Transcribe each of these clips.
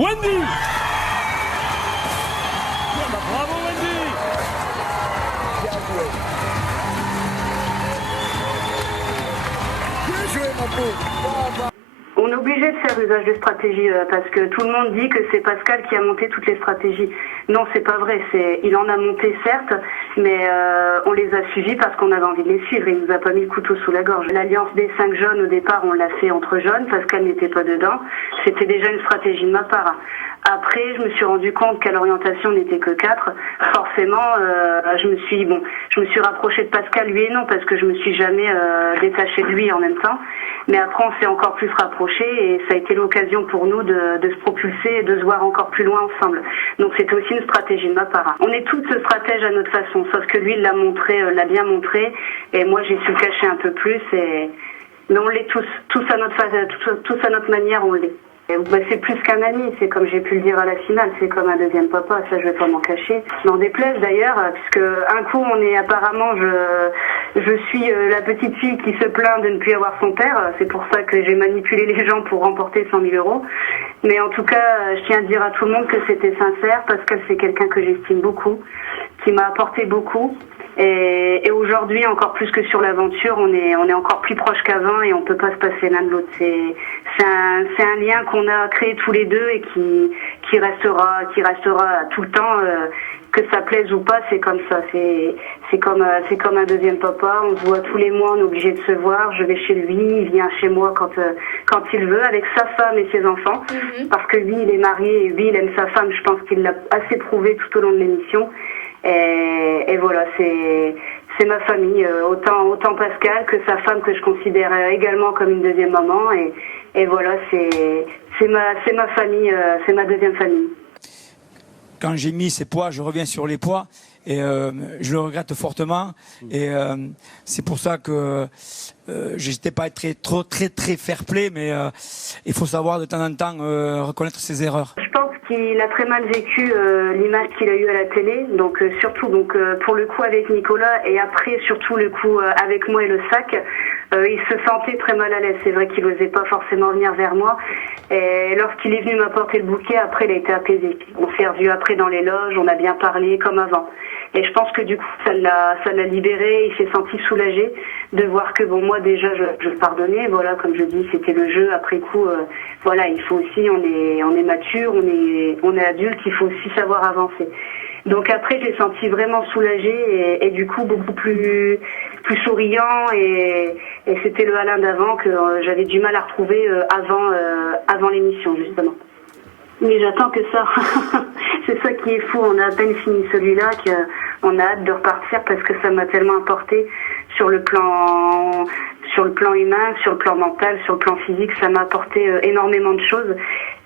Wendy. Bravo Wendy. Bien joué. Bien joué ma pauvre. On est obligé de faire usage de stratégie parce que tout le monde dit que c'est Pascal qui a monté toutes les stratégies. Non, c'est pas vrai. Il en a monté certes, mais on les a suivis parce qu'on avait envie de les suivre. Il nous a pas mis le couteau sous la gorge. L'alliance des 5 jeunes au départ, on l'a fait entre jeunes. Pascal n'était pas dedans. C'était déjà une stratégie de ma part. Après, je me suis rendu compte qu'à l'orientation, on n'était que 4. Forcément, je me suis rapprochée de Pascal, lui et non, parce que je me suis jamais détachée de lui en même temps. Mais après, on s'est encore plus rapprochés et ça a été l'occasion pour nous de se propulser et de se voir encore plus loin ensemble. Donc c'était aussi une stratégie de ma part. On est tous stratèges à notre façon, sauf que lui, il l'a bien montré, et moi, j'ai su le cacher un peu plus. Mais on l'est tous à notre manière, on l'est. C'est plus qu'un ami, c'est comme j'ai pu le dire à la finale, c'est comme un deuxième papa, ça je vais pas m'en cacher. N'en déplaise d'ailleurs, puisque un coup on est apparemment, je suis la petite fille qui se plaint de ne plus avoir son père, c'est pour ça que j'ai manipulé les gens pour remporter 100 000 €. Mais en tout cas, je tiens à dire à tout le monde que c'était sincère, parce qu'elle c'est quelqu'un que j'estime beaucoup, qui m'a apporté beaucoup. Et aujourd'hui, encore plus que sur l'aventure, on est encore plus proche qu'avant et on peut pas se passer l'un de l'autre. C'est un lien qu'on a créé tous les deux et qui restera tout le temps, que ça plaise ou pas, c'est comme ça. C'est comme un deuxième papa. On se voit tous les mois, on est obligé de se voir. Je vais chez lui, il vient chez moi quand il veut, avec sa femme et ses enfants, parce que lui, il est marié et lui, il aime sa femme. Je pense qu'il l'a assez prouvé tout au long de l'émission. Et voilà, c'est ma famille, autant Pascal que sa femme que je considère également comme une deuxième maman, et voilà, c'est ma famille, c'est ma deuxième famille. Quand j'ai mis ces poids, je reviens sur les poids et je le regrette fortement, et c'est pour ça que j'hésitais pas à être très fair-play, mais il faut savoir de temps en temps reconnaître ses erreurs. Je pense qu'il a très mal vécu l'image qu'il a eue à la télé, donc surtout pour le coup avec Nicolas, et après surtout le coup avec moi et le sac. Il se sentait très mal à l'aise. C'est vrai qu'il n'osait pas forcément venir vers moi. Et lorsqu'il est venu m'apporter le bouquet, après, il a été apaisé. On s'est revus après dans les loges, on a bien parlé comme avant. Et je pense que du coup, ça l'a libéré. Il s'est senti soulagé de voir que moi déjà, je le pardonnais. Voilà, comme je dis, c'était le jeu. Après coup, voilà, il faut aussi, on est mature, on est adulte, il faut aussi savoir avancer. Donc après, j'ai senti vraiment soulagé et du coup beaucoup plus souriant, et c'était le Alain d'avant que j'avais du mal à retrouver avant l'émission justement. Mais j'attends que ça. C'est ça qui est fou. On a à peine fini celui-là qu'on a hâte de repartir parce que ça m'a tellement apporté sur le plan humain, sur le plan mental, sur le plan physique. Ça m'a apporté énormément de choses.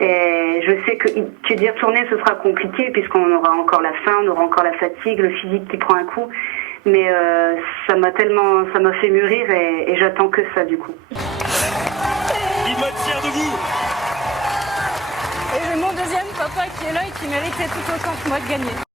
Et je sais que d'y retourner, ce sera compliqué puisqu'on aura encore la faim, on aura encore la fatigue, le physique qui prend un coup. Mais ça m'a fait mûrir et j'attends que ça du coup. Il doit être fier de vous. Et j'ai mon deuxième papa qui est là et qui méritait tout autant que moi de gagner.